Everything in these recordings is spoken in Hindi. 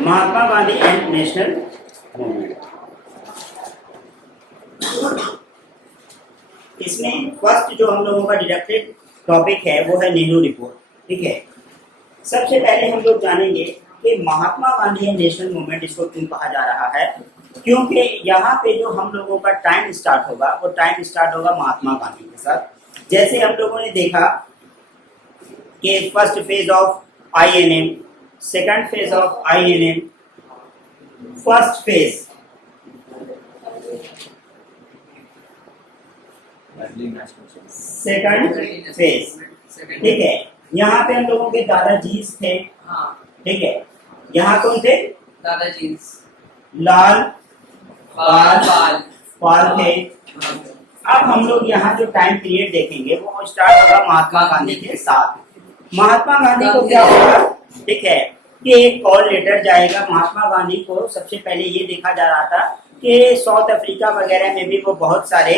Mahatma Gandhi and national movement. इसमें फर्स्ट जो हम लोगों का डिडक्टेड टॉपिक है वो है नेहरू रिपोर्ट। ठीक है, सबसे पहले हम लोग जानेंगे कि Mahatma Gandhi and national movement इसको क्यों कहा जा रहा है, क्योंकि यहाँ पे जो हम लोगों का टाइम स्टार्ट होगा वो टाइम स्टार्ट होगा महात्मा गांधी के साथ। जैसे हम लोगों ने देखा कि first phase of INM, second phase of INM, first phase second phase. ठीक है, यहाँ पे हम लोगों के दादाजी थे। ठीक है, यहाँ कौन थे? दादाजी लाल पाल पाल थे। अब हम लोग यहाँ जो टाइम पीरियड देखेंगे वो स्टार्ट होगा महात्मा गांधी के साथ। महात्मा गांधी को क्या होगा? ठीक है, कि एक कॉल लेटर जाएगा महात्मा गांधी को। सबसे पहले ये देखा जा रहा था कि साउथ अफ्रीका वगैरह में भी वो बहुत सारे,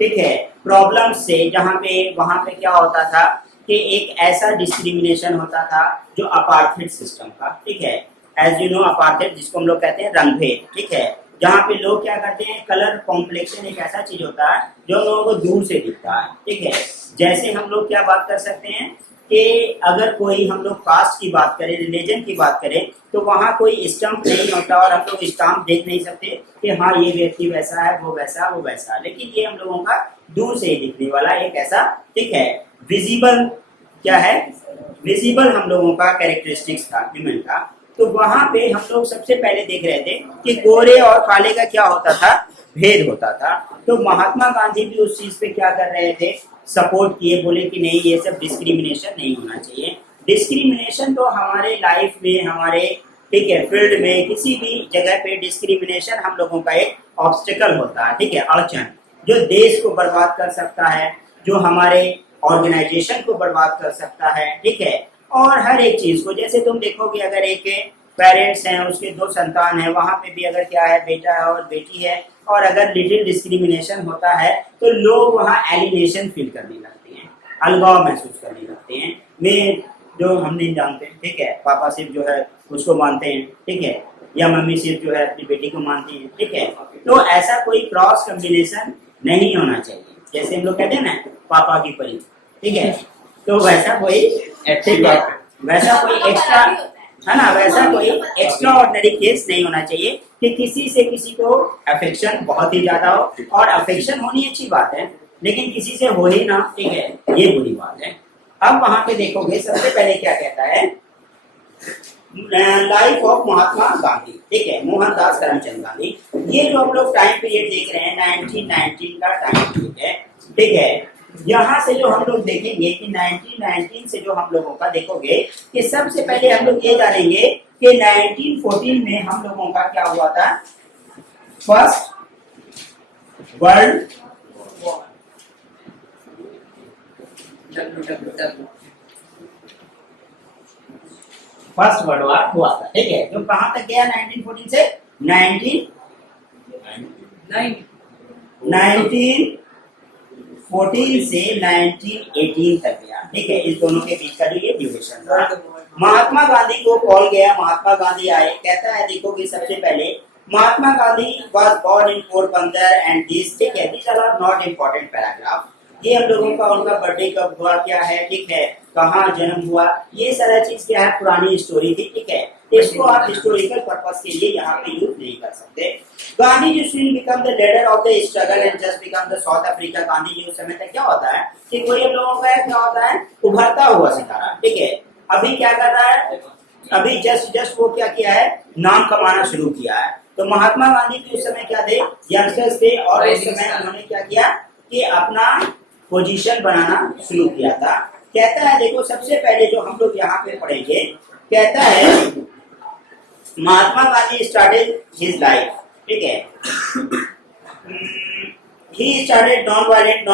ठीक है, प्रॉब्लम्स से, जहाँ पे वहाँ पे क्या होता था कि एक ऐसा डिस्क्रिमिनेशन होता था जो अपार्थाइड सिस्टम का। ठीक है, एज यू नो अपार्थाइड जिसको हम लोग कहते हैं रंगभेद। ठीक है, जहाँ पे लोग क्या करते हैं, कलर कॉम्प्लेक्शन एक ऐसा चीज होता है जो हम लोगों को दूर से दिखता है। ठीक है, जैसे हम लोग क्या बात कर सकते हैं कि अगर कोई हम लोग कास्ट की बात करें, रिलीजन की बात करें, तो वहाँ कोई स्टम्प नहीं होता और हम लोग स्टम्प देख नहीं सकते कि हाँ ये व्यक्ति वैसा है, वो वैसा, वो वैसा। लेकिन ये हम लोगों का दूर से ही दिखने वाला एक ऐसा, ठीक है, विजिबल, क्या है, विजिबल हम लोगों का कैरेक्टरिस्टिक्स था ह्यूमन का। तो वहाँ पे हम लोग सबसे पहले देख रहे थे कि गोरे और काले का क्या होता था, भेद होता था। तो महात्मा गांधी भी उस चीज पे क्या कर रहे थे, सपोर्ट किए, बोले कि नहीं ये सब डिस्क्रिमिनेशन नहीं होना चाहिए। डिस्क्रिमिनेशन तो हमारे लाइफ में, हमारे, ठीक है, फील्ड में, किसी भी जगह पे डिस्क्रिमिनेशन हम लोगों का एक ऑब्स्टिकल होता है। ठीक है, अड़चन जो देश को बर्बाद कर सकता है, जो हमारे ऑर्गेनाइजेशन को बर्बाद कर सकता है। ठीक है, और हर एक चीज को, जैसे तुम देखोगे अगर एक पेरेंट्स हैं, उसके 2 संतान है, वहां पे भी अगर क्या है, बेटा है और बेटी है, और अगर लिटिल डिस्क्रिमिनेशन होता है तो लोग वहाँ एलिनेशन फील करने लगते हैं, अलगाव महसूस करने लगते हैं। मैं जो हम नहीं जानते, ठीक है, पापा सिर्फ जो है उसको मानते हैं, ठीक है, या मम्मी सिर्फ जो है अपनी बेटी को मानती है। ठीक है, तो ऐसा कोई क्रॉस कॉम्बिनेशन नहीं होना चाहिए। जैसे हम लोग कहते हैं ना पापा की परी, ठीक है, तो वैसा कोई, ठीक है, वैसा कोई एक्स्ट्रा, है ना, वैसा कोई एक्स्ट्रा ऑर्डिनरी केस नहीं होना चाहिए कि किसी से किसी को अफेक्शन बहुत ही ज्यादा हो। और अफेक्शन होनी अच्छी बात है, लेकिन किसी से हो ही ना, ठीक है, ये बुरी बात है। अब वहां पे देखोगे सबसे पहले क्या कहता है, लाइफ ऑफ महात्मा गांधी। ठीक है, मोहनदास करमचंद गांधी। ये जो हम लोग टाइम पीरियड देख रहे हैं 1919 का टाइम पीरियड है। ठीक है, यहाँ से जो हम लोग देखेंगे कि 1919 से जो हम लोगों का देखोगे कि सबसे पहले हम लोग ये जानेंगे कि 1914 में हम लोगों का क्या हुआ था, फर्स्ट वर्ल्ड वॉर हुआ था। ठीक है, जो कहाँ तक गया 1914 से 1914 से 1918 तक गया। ठीक है, इस दोनों के बीच का जो ये ड्यूरेशन था। महात्मा गांधी को कॉल गया, महात्मा गांधी आए, कहता है देखो कि सबसे पहले Mahatma Gandhi was born in Porbandar and this, ठीक है, this are not important paragraph. ये हम लोगों का, उनका बर्थडे कब हुआ, क्या है, ठीक है, कहाँ जन्म हुआ, ये सारा चीज क्या है, पुरानी स्टोरी थी। ठीक है, इसको आप हिस्टोरिकल पर्पस के लिए यहाँ पे यूज नहीं कर सकते। Gandhi ji soon become the leader of the struggle and just become the South Africa। Gandhi ji उस समय तक क्या होता है कि कोई हम लोगों का क्या होता है, उभरता हुआ सितारा। ठीक है, अभी क्या कर रहा है, अभी जस्ट वो क्या किया है, नाम कमाना शुरू किया है। तो महात्मा गांधी भी उस समय क्या थे, यंगस्टर्स थे, और उस समय उन्होंने क्या किया कि अपना पोजीशन बनाना शुरू किया था। कहता है देखो सबसे पहले जो हम लोग यहाँ पे पढ़ेंगे, कहता है Mahatma Gandhi started his life. ठीक है, he started non-violent,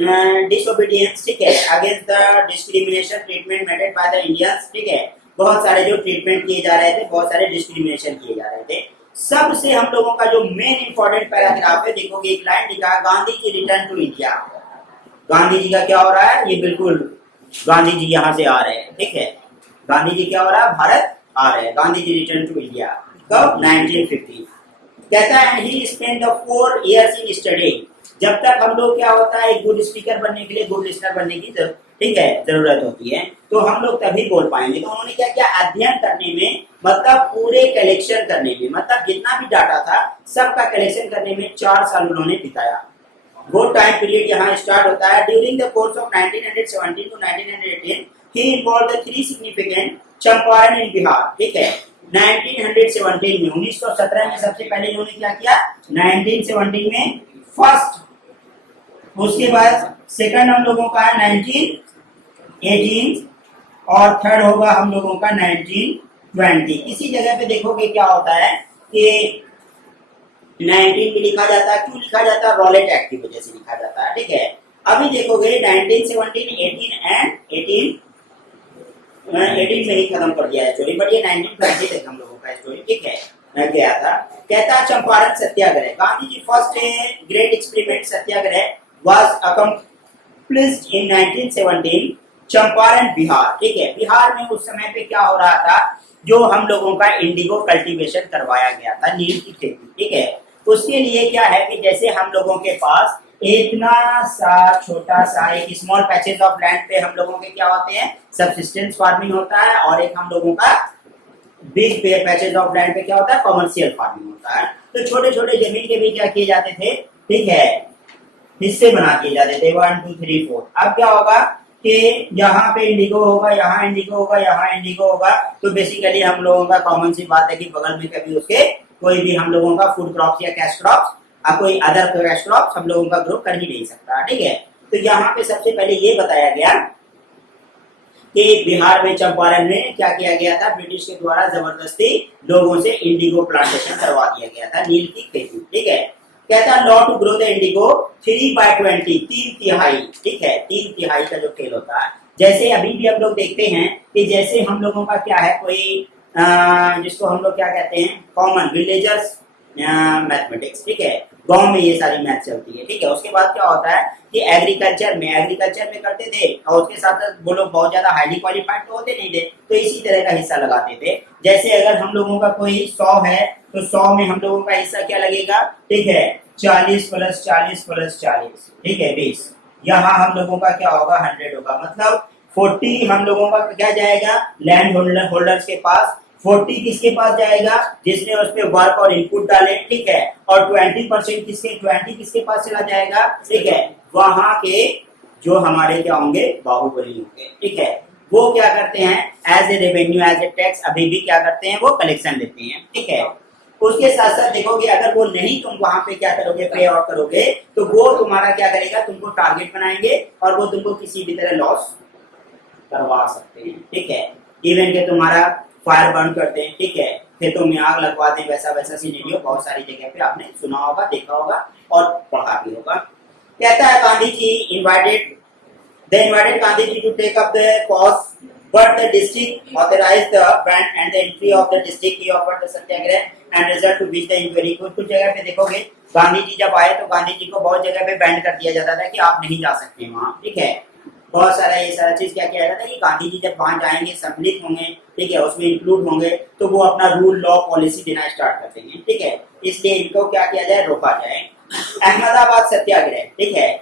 non-disobedience, ठीक है, against the discrimination treatment meted by the Indians। ठीक है, बहुत सारे जो ट्रीटमेंट किए जा रहे थे, बहुत सारे डिस्क्रिमिनेशन किए जा रहे थे। सबसे हम लोगों का जो मेन इंपॉर्टेंट पैराग्राफ है, देखोगे एक लाइन लिखा है, Gandhi ji return to India. Gandhi ji का क्या हो रहा है, ये बिल्कुल गांधी जी यहाँ से आ रहे हैं। ठीक है, गांधी जी क्या हो रहा है, भारत आ रहे हैं। Gandhi ji return to India कब? 1950। कहता है he spend the 4 years in study. जब तक हम लोग क्या होता है, एक गुड स्पीकर बनने के लिए, गुड लिसनर बनने की ठीक है जरूरत होती है, तो हम लोग तभी बोल पाएंगे। तो उन्होंने क्या किया, अध्ययन करने में, मतलब पूरे कलेक्शन करने में, मतलब जितना भी डाटा था सबका कलेक्शन करने में 4 साल उन्होंने बिताया। वो टाइम पीरियड यहाँ स्टार्ट होता है। During the course of 1917 to 1918 he involve the 3 significant Champaran in Bihar. ठीक है, 1917 में, 1917 में सबसे पहले इन्होंने क्या किया, 1917 में फर्स्ट, उसके बाद सेकंड हम लोगों का है 1918 और थर्ड होगा हम लोगों का 1920। इसी जगह पे देखोगे क्या होता है कि 19 भी लिखा जाता है। क्यों लिखा जाता है? रॉलेट एक्ट की वजह से लिखा जाता है। ठीक है, अभी देखोगे 1917, 18 एंड 18 में ही खत्म कर दिया है स्टोरी, बट ये 1920 तक हम लोगों का स्टोरी ठीक है मैं गया था। कहता है Champaran Satyagraha, Gandhi ji first great experiment Satyagraha was accomplished in 1917 Champaran Bihar. ठीक है, बिहार में उस समय पे क्या हो रहा था, जो हम लोगों का इंडिगो कल्टीवेशन करवाया गया था, नील की खेती। ठीक है, उसके लिए क्या है कि जैसे हम लोगों के पास इतना सा छोटा सा एक स्मॉल पैचेस ऑफ लैंड पे हम लोगों के क्या होते हैं, सब्सिस्टेंस फार्मिंग होता है, और एक हम लोगों का बिग पैचेस ऑफ लैंड पे क्या होता है, कमर्शियल फार्मिंग होता है। तो छोटे छोटे जमीन के भी क्या किए जाते थे, ठीक है, हिस्से बना दिए जाते थे 1 2 3 4। अब क्या होगा कि यहाँ पे इंडिगो होगा, यहाँ इंडिगो होगा, यहाँ इंडिगो होगा, तो बेसिकली हम लोगों का कॉमन सी बात है कि बगल में कभी उसके कोई भी हम लोगों का फूड क्रॉप्स या कैश क्रॉप्स, कोई अदर कैश क्रॉप्स हम लोगों का ग्रो कर ही नहीं सकता। ठीक है, तो यहाँ पे सबसे पहले ये बताया गया कि बिहार में चंपारण में क्या किया गया था, ब्रिटिश के द्वारा जबरदस्ती लोगों से इंडिगो प्लांटेशन करवा दिया गया था, नील की खेती। ठीक है, कहता है law to grow the indigo 3/20, 3/3। ठीक है, 3/3 का जो खेल होता है, जैसे अभी भी हम लोग देखते हैं कि जैसे हम लोगों का क्या है, कोई जिसको हम लोग क्या कहते हैं, कॉमन विलेजर्स मैथमेटिक्स। ठीक है, गांव में ये सारी मैथ चलती है। ठीक है, उसके बाद क्या होता है कि एग्रीकल्चर में करते थे, और उसके साथ साथ वो लोग बहुत ज्यादा हाईली क्वालिफाइड तो होते नहीं थे, तो इसी तरह का हिस्सा लगाते थे। जैसे अगर हम लोगों का कोई 100 है, तो 100 में हम लोगों का हिस्सा क्या लगेगा, ठीक है, 40 + 40 + 40, ठीक है 20। यहाँ हम लोगों का क्या होगा, 100 होगा, मतलब 40 हम लोगों का क्या जाएगा, लैंड होल्डर्स के पास। 40 किसके पास जाएगा, जिसने उस पर वर्क और इनपुट डाले। ठीक है, और 20% किसके, 20 किसके पास चला जाएगा, ठीक है, वहां के जो हमारे क्या होंगे, बाहुबली होंगे। ठीक है, वो क्या करते हैं, as a revenue, as a tax अभी भी क्या करते हैं, वो कलेक्शन लेते हैं। ठीक है, उसके साथ साथ देखोगे अगर वो नहीं, तुम वहां पे क्या करोगे, पे आउट करोगे, तो वो तुम्हारा क्या करेगा, तुमको टारगेट बनाएंगे और वो तुमको किसी भी तरह लॉस करवा सकते हैं। ठीक है, इवन के तुम्हारा फायर बर्न करते हैं। ठीक है, खेतों में आग लगवा दें, वैसा वैसा सिनेरियो बहुत सारी जगह पे आपने सुना होगा, देखा होगा और पढ़ा भी होगा। कहता है गांधी जी invited Gandhi ji to take up the cause, but the district authorized the ban and the entry of the district. He offered the satyagrah and result to which the inquiry। कुछ जगह पे देखोगे गांधी जी जब आए तो गांधी जी को बहुत जगह पे बैन कर दिया जाता था कि आप नहीं जा सकते वहाँ। ठीक है, बहुत सारा ये सारा चीज क्या किया जाता है कि गांधी जी जब वहाँ जाएंगे, सम्मिलित होंगे, ठीक है, उसमें इंक्लूड होंगे, तो वो अपना रूल लॉ पॉलिसी देना स्टार्ट कर देंगे। ठीक है, इसलिए इनको क्या किया जाए, रोका जाए। अहमदाबाद सत्याग्रह, ठीक है,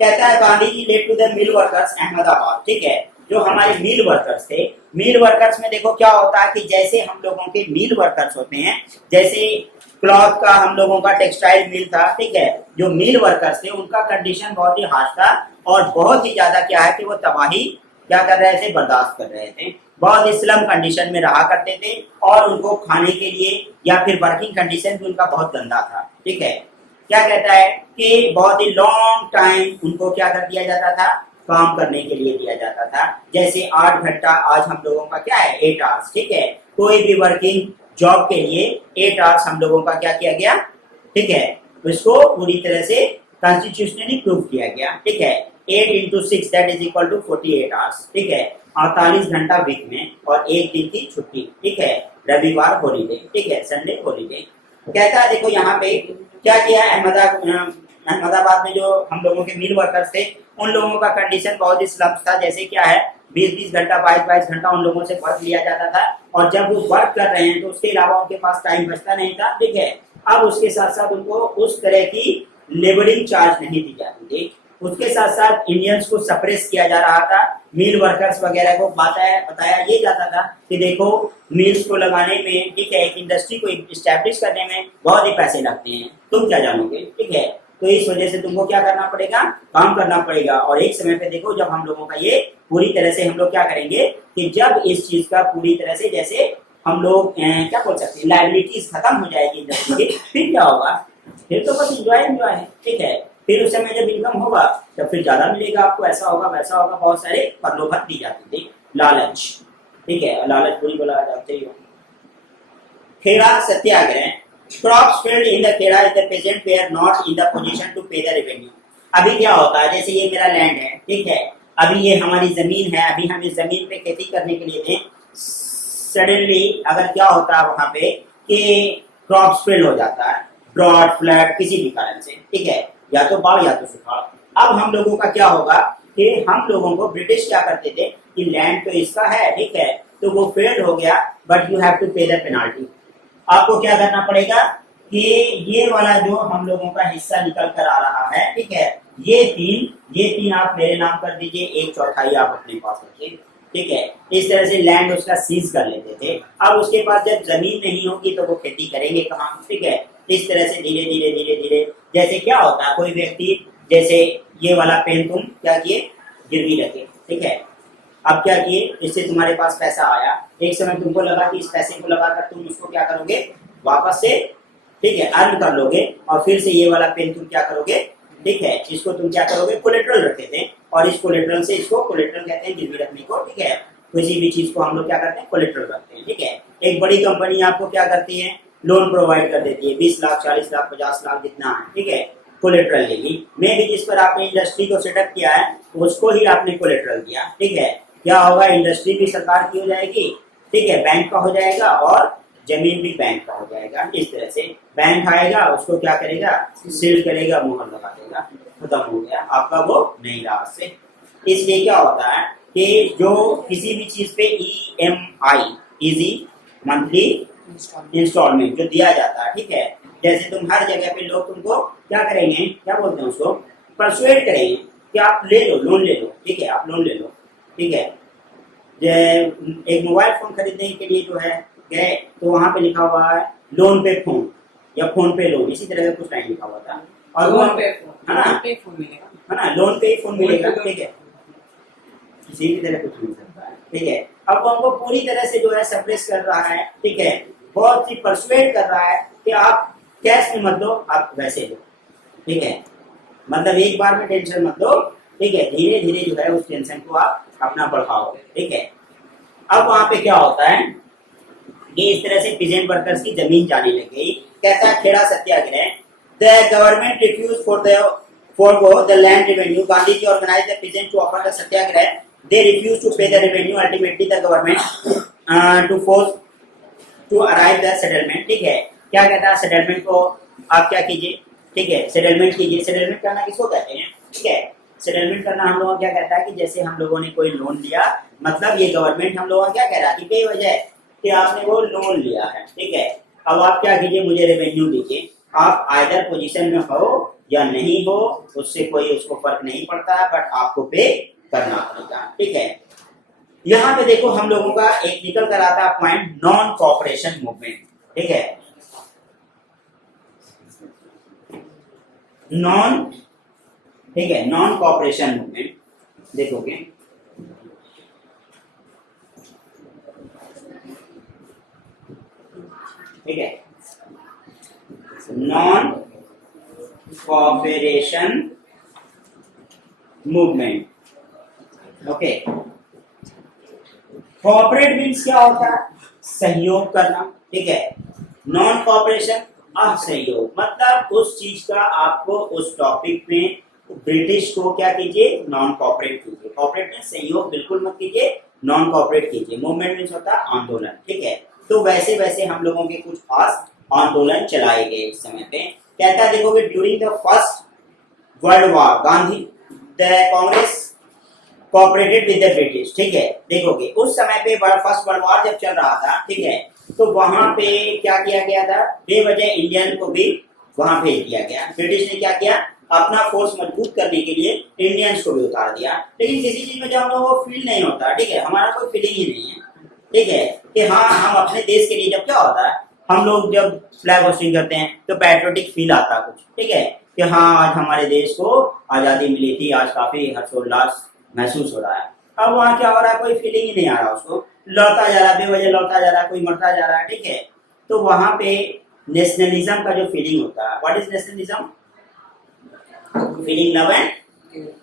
कहता है Gandhi ji led to the mill workers Ahmedabad. ठीक है, जो हमारे मिल वर्कर्स थे, मिल वर्कर्स में देखो क्या होता है कि जैसे हम लोगों के मिल वर्कर्स होते हैं, जैसे क्लॉथ का हम लोगों का टेक्सटाइल मिल था। ठीक है, जो मिल वर्कर्स थे उनका कंडीशन बहुत ही हार्श था और बहुत ही ज्यादा क्या है कि वो तबाही क्या कर रहे थे, बर्दाश्त कर रहे थे, बहुत ही स्लम कंडीशन में रहा करते थे और उनको खाने के लिए या फिर वर्किंग कंडीशन भी उनका बहुत गंदा था। ठीक है, क्या कहता है कि बहुत ही लॉन्ग टाइम उनको क्या कर दिया जाता था, काम करने के लिए दिया जाता था। जैसे 8 घंटा, आज हम लोगों का क्या है 8 आवर्स। ठीक है, कोई भी वर्किंग जॉब के लिए 8 आवर्स हम लोगों का क्या किया गया, ठीक है, इसको पूरी तरह से कॉन्स्टिट्यूशनली प्रूव किया गया। ठीक है, 8 × 6 that is equal to 48 hours. ठीक है, 48 घंटा वीक में और एक दिन की छुट्टी। ठीक है, रविवार हॉलीडे, ठीक है, संडे हॉलीडे। कहता है देखो यहाँ पे क्या किया, अहमदाबाद में जो हम लोगों के मिल वर्कर्स थे, उन लोगों का कंडीशन बहुत ही स्लम्स था। जैसे क्या है 20-20 घंटा 22-22 घंटा उन लोगों से वर्क लिया जाता था, और जब वो वर्क कर रहे हैं तो उसके अलावा उनके पास टाइम बचता नहीं था, ठीक है। अब उसके साथ साथ उनको उस तरह की लेबरिंग चार्ज नहीं दी जाती थी। उसके साथ साथ इंडियंस को सप्रेस किया जा रहा था, मिल वर्कर्स वगैरह को बताया ये जाता था कि देखो मिल्स को लगाने में, ठीक है, एक इंडस्ट्री को इस्टेब्लिश करने में बहुत ही पैसे लगते हैं, तुम क्या जानोगे, ठीक है। तो इस वजह से तुमको क्या करना पड़ेगा, काम करना पड़ेगा। और एक समय पे देखो जब हम लोगों का ये पूरी तरह से हम लोग क्या करेंगे कि जब इस चीज का पूरी तरह से जैसे हम लोग क्या बोल सकते हैं, लायबिलिटीज खत्म हो जाएगी इंडस्ट्री की, फिर क्या होगा, फिर तो बस एंजॉय है, ठीक है। फिर उस समय जब इनकम होगा तब फिर ज्यादा मिलेगा आपको, ऐसा होगा वैसा होगा, बहुत सारे प्रलोभन दी जाती थी, लालच, ठीक है, लालच बुरी बोला जाते ही हो। खेड़ा सत्याग्रह, crops filled in the Kheda if the peasant were not in the position to pay the revenue। अभी क्या होता है, जैसे ये मेरा लैंड है, ठीक है, अभी ये हमारी जमीन है, अभी हम इस जमीन पे खेती करने के लिए थे, सडनली अगर क्या होता है वहां पे कि क्रॉप्स फेल हो जाता है, ड्रॉट फ्लड किसी भी कारण से, ठीक है, या तो बाढ़ या तो सुखाड़। अब हम लोगों का क्या होगा कि हम लोगों को ब्रिटिश क्या करते थे कि लैंड तो इसका है, ठीक है, तो वो फेल्ड हो गया, but you have to pay the penalty. आपको क्या करना पड़ेगा कि ये वाला जो हम लोगों का हिस्सा निकल कर आ रहा है, ठीक है, ये तीन आप मेरे नाम कर दीजिए, 1/4 आप अपने पास रखिए, ठीक है। इस तरह से लैंड उसका सीज कर लेते थे। अब उसके पास जब जमीन नहीं होगी तो वो खेती करेंगे कहाँ, ठीक है। इस तरह से धीरे धीरे धीरे धीरे जैसे क्या होता है, कोई व्यक्ति जैसे ये वाला पेन तुम क्या किए, गिरवी रखे, ठीक है, अब क्या किए, इससे तुम्हारे पास पैसा आया, एक समय तुमको लगा कि इस पैसे को लगाकर तुम उसको क्या करोगे, वापस से, ठीक है, अर्न कर लोगे, और फिर से ये वाला पेन तुम क्या करोगे, ठीक है, इसको तुम क्या करोगे, कोलेट्रल रखते थे, और इस कोलेट्रल से, इसको कोलेट्रल कहते हैं गिरवी रखने को, ठीक है। किसी भी चीज को हम लोग क्या करते हैं, कोलेट्रल रखते हैं, ठीक है। एक बड़ी कंपनी आपको क्या करती है, लोन प्रोवाइड कर देती है, 20 लाख 40 लाख 50 लाख जितना है, ठीक है, कोलेट्रल लेगी। मैं भी जिस पर आपने इंडस्ट्री को सेटअप किया है उसको ही आपने कोलेट्रल दिया, ठीक है। क्या होगा, इंडस्ट्री भी सरकार की हो जाएगी, ठीक है, बैंक का हो जाएगा, और जमीन भी बैंक का हो जाएगा। इस तरह से बैंक आएगा, उसको क्या करेगा, सील करेगा, मुहर लगा देगा, खत्म हो गया आपका वो नहीं रहा से। इसलिए क्या होता है कि जो किसी भी चीज पे EMI, इजी मंथली इंस्टॉलमेंट जो दिया जाता है, ठीक है, जैसे तुम हर जगह पे लोग तुमको क्या करेंगे, क्या बोलते हैं उसको, परसुएड करेंगे कि आप ले लो, लोन ले लो, ठीक है, आप लोन ले लो, ठीक है। एक मोबाइल फोन खरीदने के लिए जो है गए तो वहां पे लिखा हुआ है लोन पे फोन या फोन पे लोन, इसी तरह का कुछ टाइम लिखा हुआ था, और लोन पे है ना, फोन मिलेगा, है ना, लोन पे ही फोन मिलेगा, ठीक है, किसी भी तरह कुछ मिल सकता है, ठीक है। अब वो हमको पूरी तरह से जो है सप्रेस कर रहा है, ठीक है, बहुत ही परसुएड कर रहा है कि आप कैश में मत दो, आप वैसे दो, ठीक है, मतलब एक बार में टेंशन मत दो, ठीक है, धीरे धीरे जो है उस टेंशन को आप अपना बढ़ाओ, ठीक है। अब वहां पे क्या होता है कि इस तरह से पीजेंट वर्कर्स की जमीन जाने लग गई। कहता है Kheda Satyagraha, the government refuse for the land revenue, Gandhi ji organise the peasant to offer the Satyagraha, they refuse to pay the revenue, ultimately the government to force to arrive the settlement, ठीक है। क्या कहता है, सेटलमेंट को आप क्या कीजिए, ठीक है, सेटलमेंट कीजिए। सेटलमेंट करना किसको कहते हैं, ठीक है, सेटलमेंट करना हम लोगों क्या कहता है कि जैसे हम लोगों ने कोई लोन लिया, मतलब ये गवर्नमेंट हम लोगों क्या कह रहा है कि बेवजह कि आपने वो लोन लिया है, ठीक है, अब आप क्या कीजिए, मुझे रेवेन्यू दीजिए। आप आइदर पोजीशन में हो या नहीं हो, उससे कोई उसको फर्क नहीं पड़ता है, बट आपको पे करना पड़ेगा, ठीक है। यहाँ पे देखो हम लोगों का एक निकल कर आता है पॉइंट, नॉन कॉपरेशन मूवमेंट, ठीक है, नॉन, ठीक है, नॉन कॉपरेशन मूवमेंट देखोगे, ठीक है, non cooperation movement, okay. Cooperate means क्या होता है, सहयोग करना, ठीक है, नॉन कॉपरेशन असहयोग, मतलब उस चीज का आपको उस टॉपिक में ब्रिटिश को क्या कीजिए, नॉन कॉपरेट कीजिए। कॉपरेट में सहयोग बिल्कुल मत कीजिए, नॉन कॉपरेट कीजिए। मूवमेंट मीन्स होता है आंदोलन, ठीक है। तो वैसे वैसे हम लोगों के कुछ खास आंदोलन चलाए गए उस समय पे। कहता है देखोगे during the first world war Gandhi the Congress cooperated with the British, ठीक है। देखोगे उस समय पे फर्स्ट वर्ल्ड वॉर जब चल रहा था, ठीक है, तो वहां पे क्या किया गया था, बेवजह इंडियन को भी वहां भेज दिया गया। ब्रिटिश ने क्या किया, अपना फोर्स मजबूत करने के लिए इंडियंस को भी उतार दिया। लेकिन किसी चीज में जब हम लोगों को फील नहीं होता, ठीक है, हमारा कोई फीलिंग ही नहीं है, ठीक है, कि हाँ हम अपने देश के लिए, जब क्या होता है हम लोग जब फ्लैग होस्टिंग करते हैं तो पैट्रियोटिक फील आता है कुछ, ठीक है, कि हाँ आज हमारे देश को आजादी मिली थी, आज काफी हर्षोल्लास महसूस हो रहा है। अब वहाँ क्या हो रहा है, कोई फीलिंग ही नहीं आ रहा, उसको लौटा जा रहा है, बेवजह लौटा जा रहा है, कोई मरता जा रहा है, ठीक है। तो वहाँ पे नेशनलिज्म का जो फीलिंग होता है, what is nationalism, feeling love and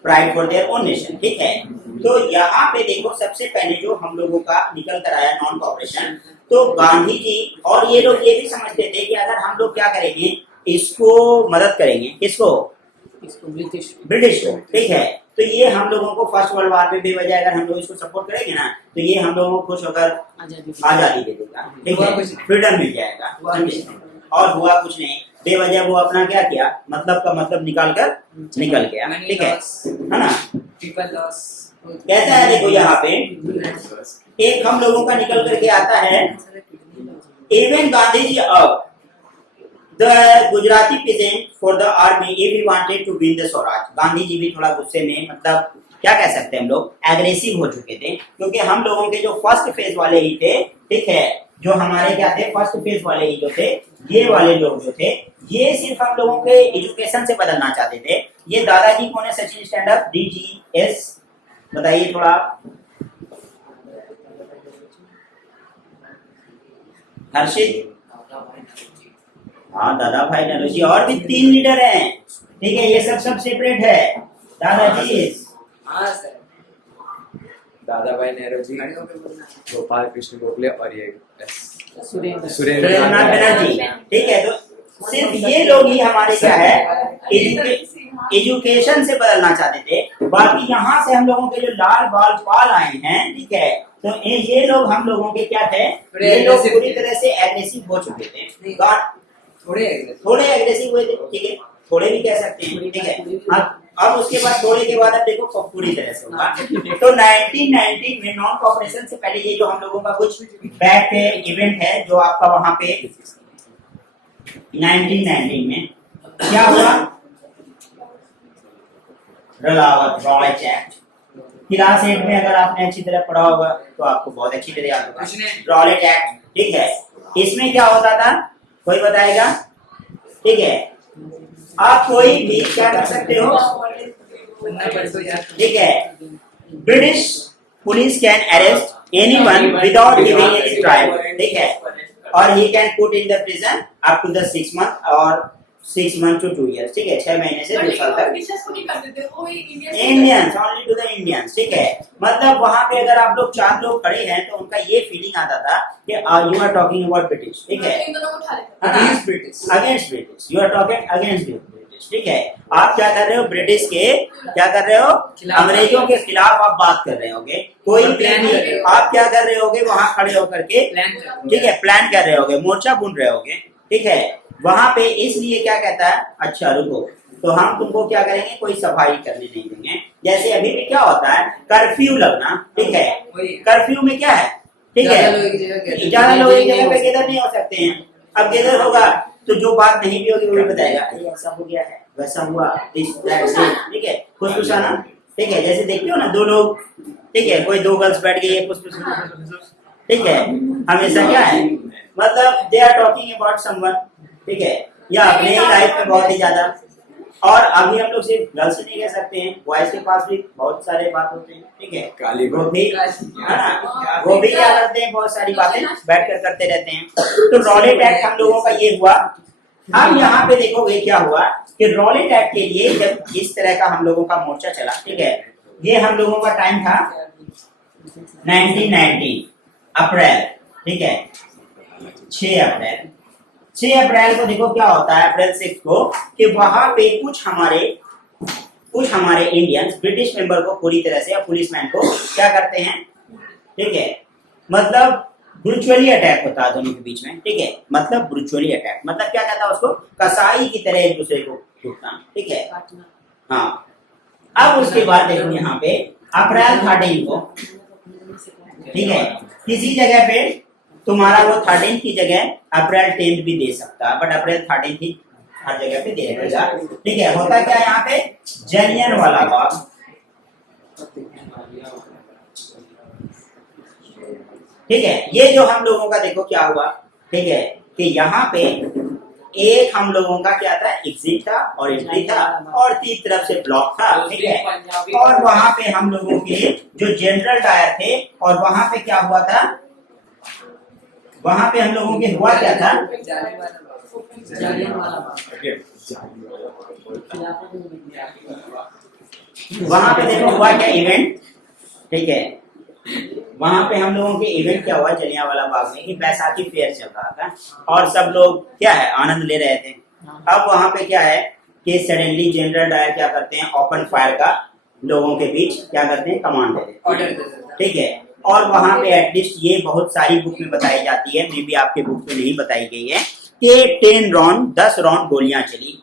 pride for their own nation, ठीक है। तो यहाँ पे देखो सबसे पहले जो हम लोगों का निकल कर आया नॉन कॉपरेशन, तो गांधी जी और ये लोग ये भी समझते थे कि अगर हम लोग क्या करेंगे, इसको मदद करेंगे, किसको, इसको ब्रिटिश को, ठीक है, तो ये हम लोगों को फर्स्ट वर्ल्ड वॉर में बेवजह अगर हम लोग इसको सपोर्ट करेंगे ना, तो ये हम लोगों को खुश होकर आजादी दे देगा, ठीक है, फ्रीडम मिल जाएगा, और हुआ कुछ नहीं, बेवजह वो अपना क्या किया, मतलब का मतलब निकाल गया, ठीक है ना। कहता है देखो यहाँ पे एक हम लोगों का निकल करके आता है, इवन गांधी जी अब the Gujarati peasant for the army if he wanted to win the Swaraj, Gandhi ji भी थोड़ा गुस्से में, मतलब क्या कह सकते हैं हम लोग, एग्रेसिव हो चुके थे, क्योंकि हम लोगों के जो फर्स्ट फेज वाले ही थे, ठीक है, जो हमारे क्या थे फर्स्ट फेज वाले ही जो थे, ये वाले लोग जो थे, ये सिर्फ हम लोगों के एजुकेशन से बदलना चाहते थे। ये दादाजी कौन है, सचिन स्टैंड अप, DGS बताइए थोड़ा, हर्षित, हाँ दादा भाई नरोजी, और भी 3 लीडर हैं, ठीक है, ये सब सेपरेट है, दादाजी, हाँ सर, दादा भाई नेहरू जी, गोपाल कृष्ण गोखले और ये सुरेंद्र सुरेंद्रनाथ बनर्जी, ठीक है। तो सिर्फ ये लोग ही हमारे क्या है, एजुकेशन से बदलना चाहते थे। बाकी यहाँ से हम लोगों के जो लाल बाल पाल आए हैं, ठीक है, तो ये लोग हम लोगों के क्या थे, ये लोग पूरी तरह से एग्रेसिव हो चुके थे, थोड़े एग्रेसिव हुए थे, ठीक है, थोड़े भी कह सकते हैं, ठीक है। अब उसके बाद थोड़े के बाद अब देखो पूरी तरह से होगा। तो 1919 में नॉन कॉपरेशन से पहले ये जो हम लोगों का कुछ बैक इवेंट है जो आपका वहां पे 1919 में क्या हुआ, रॉलेट एक्ट, क्लास 8 में अगर आपने अच्छी तरह पढ़ा होगा तो आपको बहुत अच्छी तरह याद होगा, रॉलेट एक्ट, ठीक है। इसमें क्या होता था, कोई बताएगा, ठीक है, आप कोई भी क्या कर सकते हो, ठीक है, British police can arrest anyone without giving any trial, ठीक है, और he can put in the prison up to the 6 month और 6 months to 2 years, ठीक है, 6 महीने से 2 साल तक। Indians, only to the Indians, ठीक है। मतलब वहां पे अगर आप लोग 4 लोग खड़े हैं तो उनका ये फीलिंग आता था कि you are talking about British, ठीक है, against British, you are talking against British, ठीक है। आप क्या कर रहे हो, ब्रिटिश के क्या कर रहे हो, अंग्रेजों के खिलाफ आप बात कर रहे होगे, कोई भी आप क्या कर रहे होगे, वहां खड़े होकर के, ठीक है, प्लान कर रहे होगे, मोर्चा बुन रहे होगे, ठीक है। वहां पे इसलिए क्या कहता है, अच्छा रुको, तो हम तुमको क्या करेंगे, कोई सफाई करने नहीं देंगे। जैसे अभी भी क्या होता है, कर्फ्यू लगना, ठीक है, कर्फ्यू में क्या है, ठीक है, ज्यादा लोग एक जगह पे गैदर नहीं हो सकते हैं। अब गैदर होगा तो जो बात नहीं भी होगी वो भी बताएगा, ऐसा हो गया है, वैसा हुआ, ठीक है, खुशखुशाना, ठीक है। जैसे देखते हो ना 2 लोग, ठीक है, कोई 2 गर्ल्स बैठ गई, ठीक है, हमेशा क्या है, मतलब they are talking about someone, ठीक है, या अपने ही लाइफ में बहुत ही ज्यादा। और अभी हम लोग सिर्फ गर्ल्स ही नहीं कह सकते हैं, बॉयज के पास भी बहुत सारे बात होते हैं, ठीक है, वो भी है ना, वो भी क्या करते हैं, बहुत सारी बातें बैठ कर करते रहते हैं। तो रॉलेट एक्ट हम लोगों का ये हुआ। अब यहाँ पे देखोगे क्या हुआ कि रॉलेट एक्ट के लिए जब इस तरह का हम लोगों का मोर्चा चला, ठीक है, ये हम लोगों का टाइम था 1919 अप्रैल, ठीक है, 6 अप्रैल को देखो क्या होता है, अप्रैल 6 को, कि वहां पे कुछ हमारे इंडियंस ब्रिटिश मेंबर को पूरी तरह से या पुलिसमैन को क्या करते हैं, ठीक है, मतलब ब्रूचुअली अटैक होता है दोनों के बीच में, ठीक है, मतलब ब्रूचुअली अटैक मतलब क्या कहता है उसको, कसाई की तरह एक दूसरे को ठोकना, ठीक है, हाँ। अब उसके बाद देखो यहाँ पे अप्रैल 13 को, ठीक है। किसी जगह पे तुम्हारा वो 13 की जगह अप्रैल 10 भी दे सकता है, बट अप्रैल 13 ही हर जगह पे दे देगा, ठीक है। होता क्या है यहाँ पे, जलियांवाला बाग, ठीक है। ये जो हम लोगों का देखो क्या हुआ, ठीक है, कि यहाँ पे एक हम लोगों का क्या था, एग्जिट था और एंट्री था, और तीन तरफ से ब्लॉक था, ठीक है। और वहां पे हम लोगों के जो जनरल डायर थे, और वहां पे क्या हुआ था, वहां पे हम लोगों के हुआ क्या था, वहां पे देखो हुआ क्या इवेंट, ठीक है। वहां पे हम लोगों के इवेंट क्या हुआ जलियांवाला बाग में, कि बैसाखी फेयर चल रहा था और सब लोग क्या है आनंद ले रहे थे। अब वहां पे क्या है कि सडनली जनरल डायर क्या करते हैं, ओपन फायर का लोगों के बीच क्या करते हैं, कमांड दे देते हैं, ठीक है। और वहां पे एटलीस्ट ये बहुत सारी बुक में बताई जाती है, मे बी आपके बुक में नहीं बताई गई है, कि 10 राउंड गोलियां चली,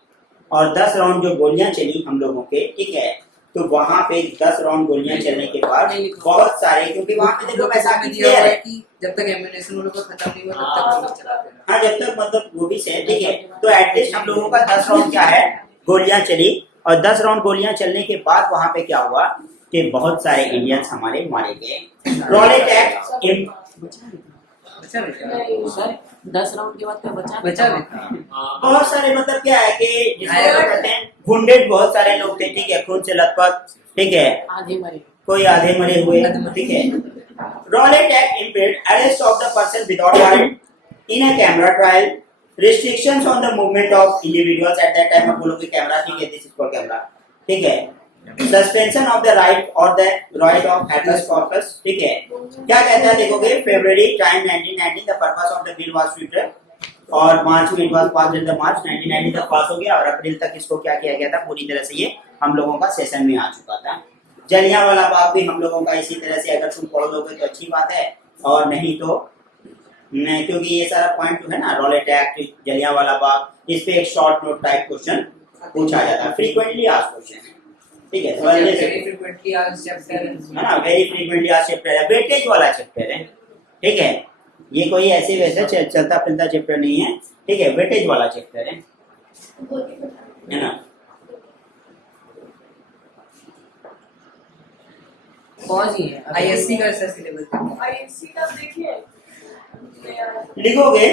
और 10 राउंड जो गोलियां चली हम लोगों के, ठीक है, तो वहां पे 10 राउंड गोलियां चलने के बाद बहुत सारे, क्योंकि वहां पे देखो बैसाखी फेयर है, जब तक एम्यूनेशन उन लोगों का खत्म नहीं हुआ तब तक वो लोग चलाते हैं। हाँ जब तक मतलब वो भी सही, ठीक है। तो एटलीस्ट हम लोगों का 10 राउंड क्या है, गोलियां चली, और 10 राउंड गोलियां चलने के बाद वहां पे क्या हुआ कि बहुत सारे इंडियंस हमारे मारे गए। रॉलेट एक्ट सर 10 राउंड के बाद क्या बचा बचा बहुत सारे, मतलब क्या है कि जिसको कहते हैं वुंडेड, बहुत सारे लोग थे, ठीक है, खून से लथपथ, ठीक है, आधे मरे, कोई आधे मरे हुए, ठीक है। Rowlatt act impaired arrest of the person without warrant in a camera trial, restrictions on the movement of individuals at that time। आप बोलोगे कैमरा, ठीक है, दिस इज फॉर कैमरा, ठीक है। सस्पेंशन ऑफ द राइट और the right of habeas corpus, ठीक है। क्या कहता है देखोगे, February time 1919 the purpose of the bill was tweeted, और मार्च में it was pass in the March 1919 तक पास हो गया, और अप्रैल तक इसको क्या किया गया था, पूरी तरह से ये हम लोगों का सेशन में आ चुका था। जलियांवाला बाग भी हम लोगों का इसी तरह से, अगर तुम पढ़ लोगे तो अच्छी बात है, और नहीं तो नहीं, क्योंकि ये सारा पॉइंट जो है ना, रॉलेट एक्ट, जलियांवाला बाग, इस पे एक शॉर्ट नोट टाइप क्वेश्चन पूछा जाता है, फ्रीक्वेंटली आस्क्ड क्वेश्चन, ठीक है। वेरी फ्रीक्वेंटली आस्क्ड चैप्टर है ना, वेरी फ्रीक्वेंटली आस्क्ड चैप्टर है, वेटेज वाला चैप्टर है, ठीक है। ये कोई ऐसे वैसे चलता फिरता चैप्टर नहीं है, ठीक है, वेटेज वाला चैप्टर है ना। पॉज ही है। आईएससी का ऐसा सिलेबस आईएससी का देखिए लिखोगे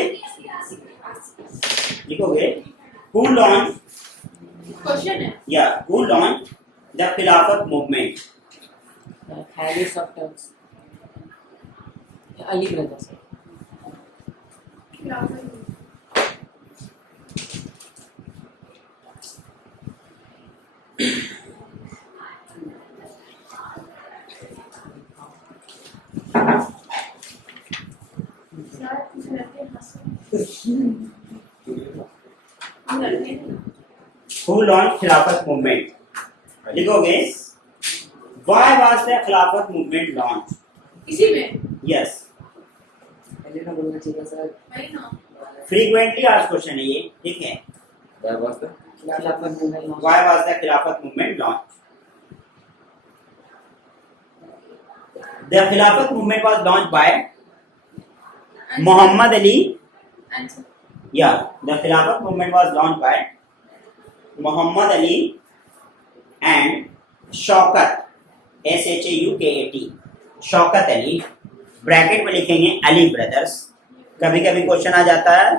who launched, क्वेश्चन है yeah, who launched the Khilafat movement, Harris of terms, Ali brothers. who launched Khilafat movement, लिखोगे why was the Khilafat movement launched, इसी में yes, पहले ना बोलना चाहिए सर, वही ना frequently asked question है ये, ठीक है। खिलाफत movement why was the Khilafat movement launched, the Khilafat movement was launched by Muhammad Ali, answer yeah, the Khilafat movement was launched by Muhammad Ali and Shaukat, SHAUKAT, Shaukat Ali, bracket में लिखेंगे अली ब्रदर्स। कभी कभी क्वेश्चन आ जाता है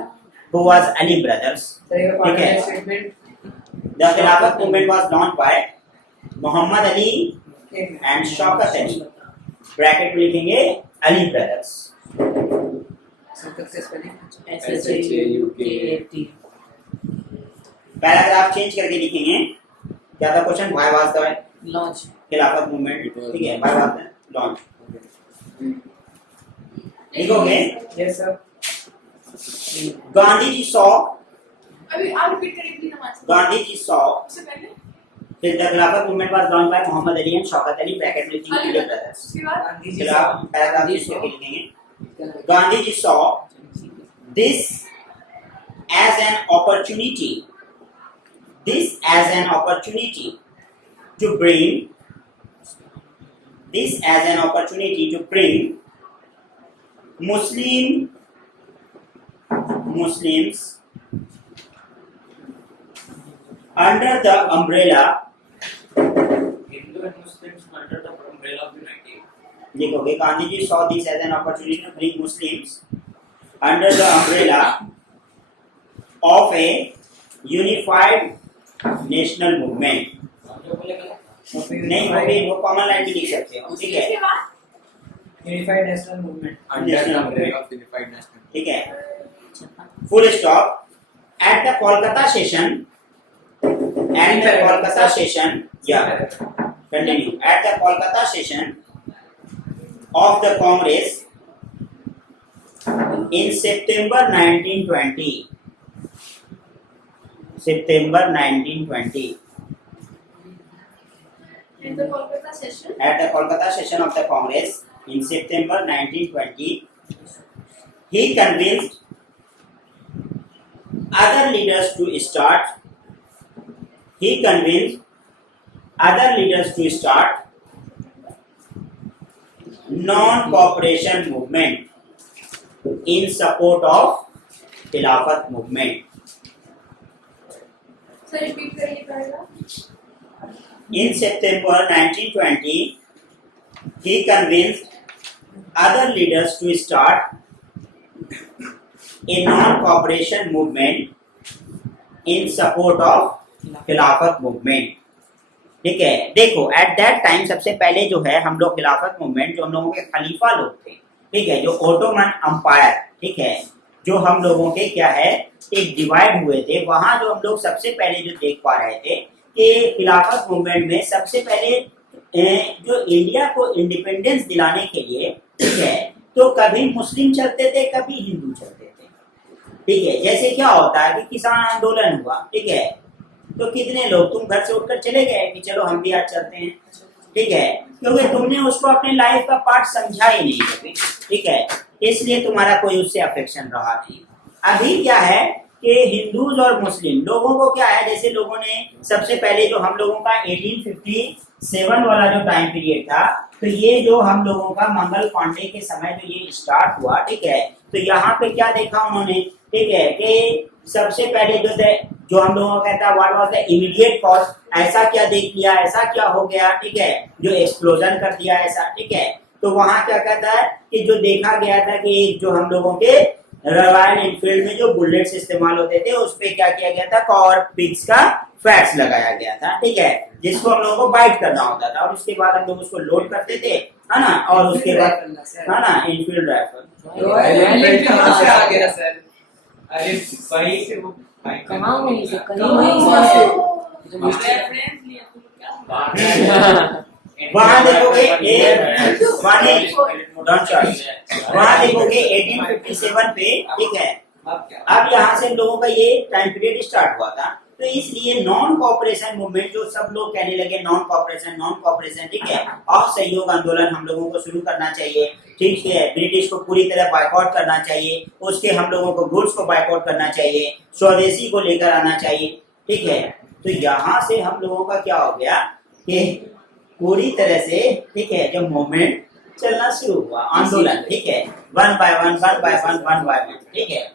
हु वाज अली ब्रदर्स, ठीक है। The Khilafat movement was launched by Mohammad Ali and Shaukat Ali, bracket में लिखेंगे अली ब्रदर्स। पैराग्राफ चेंज करके लिखेंगे, क्या था question, why was the launch Khilafat movement, ठीक है, व्हाई वाज द लॉन्च, लिखोगे yes sir. Gandhi ji saw, अभी आप रिपीट करेंगे please answer Gandhi ji saw उससे पहले फिर the Khilafat movement was launched by Mohammad Ali and Shaukat Ali, bracket में लिखेंगे अली ब्रदर्स। उसके बाद खिलाफ पैराग्राफ चेंज करके लिखेंगे Gandhi ji saw this as an opportunity, this as an opportunity to bring this as an opportunity to bring Muslims under the umbrella. Hindu and Muslims under the umbrella of unity. देखोगे Gandhi ji saw this as an opportunity to bring Muslims under the umbrella of a unified national movement. नहीं वो कॉमन लाइन भी लिख सकते हो, ठीक है? उसके बाद unified national movement Under the umbrella of unified national. ठीक है? Full stop. At the Kolkata session. Yeah. Continue. At the Kolkata session of the Congress in September 1920. September 1920. in the Kolkata session. At the Kolkata session of the Congress in September 1920, he convinced other leaders to start. Non-cooperation movement in support of Khilafat movement. Sir repeat करिए पहला. In September 1920, he convinced other leaders to start a non-cooperation movement in support of खिलाफत मूवमेंट. ठीक है, देखो एट दैट टाइम सबसे पहले जो है हम लोग खिलाफत मूवमेंट जो हम लोगों के खलीफा लोग थे, ठीक है, जो ओटोमन अंपायर, ठीक है, जो हम लोगों के क्या है एक डिवाइड हुए थे, वहां जो हम लोग सबसे पहले जो देख पा रहे थे कि खिलाफत मूवमेंट में सबसे पहले जो इंडिया को इंडिपेंडेंस दिलाने के लिए, ठीक है, तो कभी मुस्लिम चलते थे कभी हिंदू चलते थे. ठीक है, जैसे क्या होता है कि किसान आंदोलन हुआ, ठीक है, तो कितने लोग तुम घर से उठकर चले गए कि चलो हम भी आज चलते हैं, ठीक है, क्योंकि तुमने उसको अपने लाइफ का पार्ट समझा ही नहीं कभी, ठीक है, इसलिए तुम्हारा कोई उससे अफेक्शन रहा नहीं. अभी क्या है कि हिंदूज और मुस्लिम लोगों को क्या है, जैसे लोगों ने सबसे पहले जो हम लोगों का 1857 वाला जो टाइम पीरियड था, तो ये जो हम लोगों का मंगल पांडे के समय जो ये स्टार्ट हुआ, ठीक है, तो यहाँ पे क्या देखा उन्होंने, ठीक है, कि सबसे पहले जो हम लोगों का कहता है what was the immediate cause, ऐसा क्या देख लिया, ऐसा क्या हो गया, ठीक है, जो एक्सप्लोजन कर दिया ऐसा, ठीक है, तो वहाँ क्या कहता है कि जो देखा गया था कि जो हम लोगों के रॉयल एनफील्ड में जो बुलेट्स इस्तेमाल होते थे उस पे क्या किया गया था, कॉर पिग्स का फैट्स लगाया गया था, ठीक है, जिसको हम लोगों को बाइट करना होता था और उसके बाद हम लोग उसको लोड करते थे, है ना, और उसके बाद है ना इनफील्ड राइफल. कहाँ से आ गया सर? अरे वहीं से वो कहाँ वहीं से वहाँ देखोगे वहाँ देखोगे 1857 पे, ठीक है, अब यहाँ से लोगों का ये टाइम पीरियड स्टार्ट हुआ था, तो इसलिए नॉन कॉपरेशन मूवमेंट जो सब लोग कहने लगे नॉन कॉपरेशन, ठीक है, असहयोग आंदोलन हम लोगों को शुरू करना चाहिए, ठीक है, ब्रिटिश को पूरी तरह बायकॉट करना चाहिए, उसके हम लोगों को गुड्स को बायकॉट करना चाहिए, स्वदेशी को लेकर आना चाहिए, ठीक है, तो यहाँ से हम लोगों का क्या हो गया कि पूरी तरह से, ठीक है, जो मूवमेंट चलना शुरू हुआ, आंदोलन, ठीक है, वन बाय वन, ठीक है.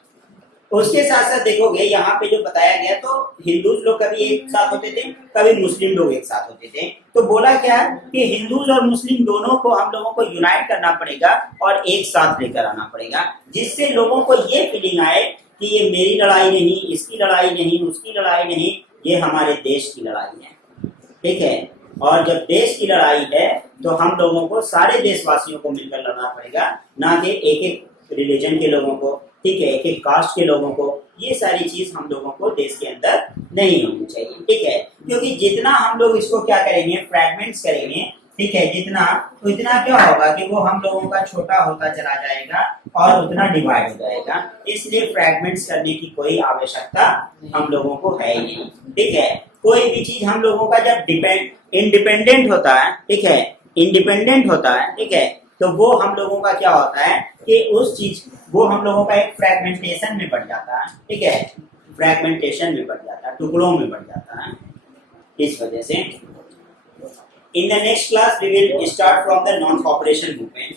उसके साथ साथ देखोगे यहाँ पे जो बताया गया, तो हिंदूज लोग कभी एक साथ होते थे, कभी मुस्लिम लोग एक साथ होते थे, तो बोला क्या कि हिंदूज और मुस्लिम दोनों को हम लोगों को यूनाइट करना पड़ेगा और एक साथ लेकर आना पड़ेगा, जिससे लोगों को ये फीलिंग आए कि ये मेरी लड़ाई नहीं, इसकी लड़ाई नहीं, उसकी लड़ाई नहीं, ये हमारे देश की लड़ाई है, ठीक है, और जब देश की लड़ाई है तो हम लोगों को सारे देशवासियों को मिलकर लड़ना पड़ेगा, ना कि एक एक रिलीजन के लोगों को, ठीक है, एक एक कास्ट के लोगों को. ये सारी चीज हम लोगों को देश के अंदर नहीं होनी चाहिए, ठीक है, क्योंकि जितना हम लोग इसको क्या करेंगे, फ्रैगमेंट्स करेंगे, ठीक है, जितना तो इतना क्या होगा कि वो हम लोगों का छोटा होता चला जाएगा और उतना डिवाइड हो जाएगा. इसलिए फ्रैगमेंट्स करने की कोई आवश्यकता हम लोगों को है ही नहीं, ठीक है. कोई भी चीज हम लोगों का जब इंडिपेंडेंट होता है, ठीक है, इंडिपेंडेंट होता है, ठीक है, तो वो हम लोगों का क्या होता है कि उस चीज वो हम लोगों का एक फ्रैगमेंटेशन में बढ़ जाता है, ठीक है, फ्रैगमेंटेशन में बढ़ जाता है, टुकड़ों में बढ़ जाता है. इस वजह से In the next class, we will start from the non-cooperation movement.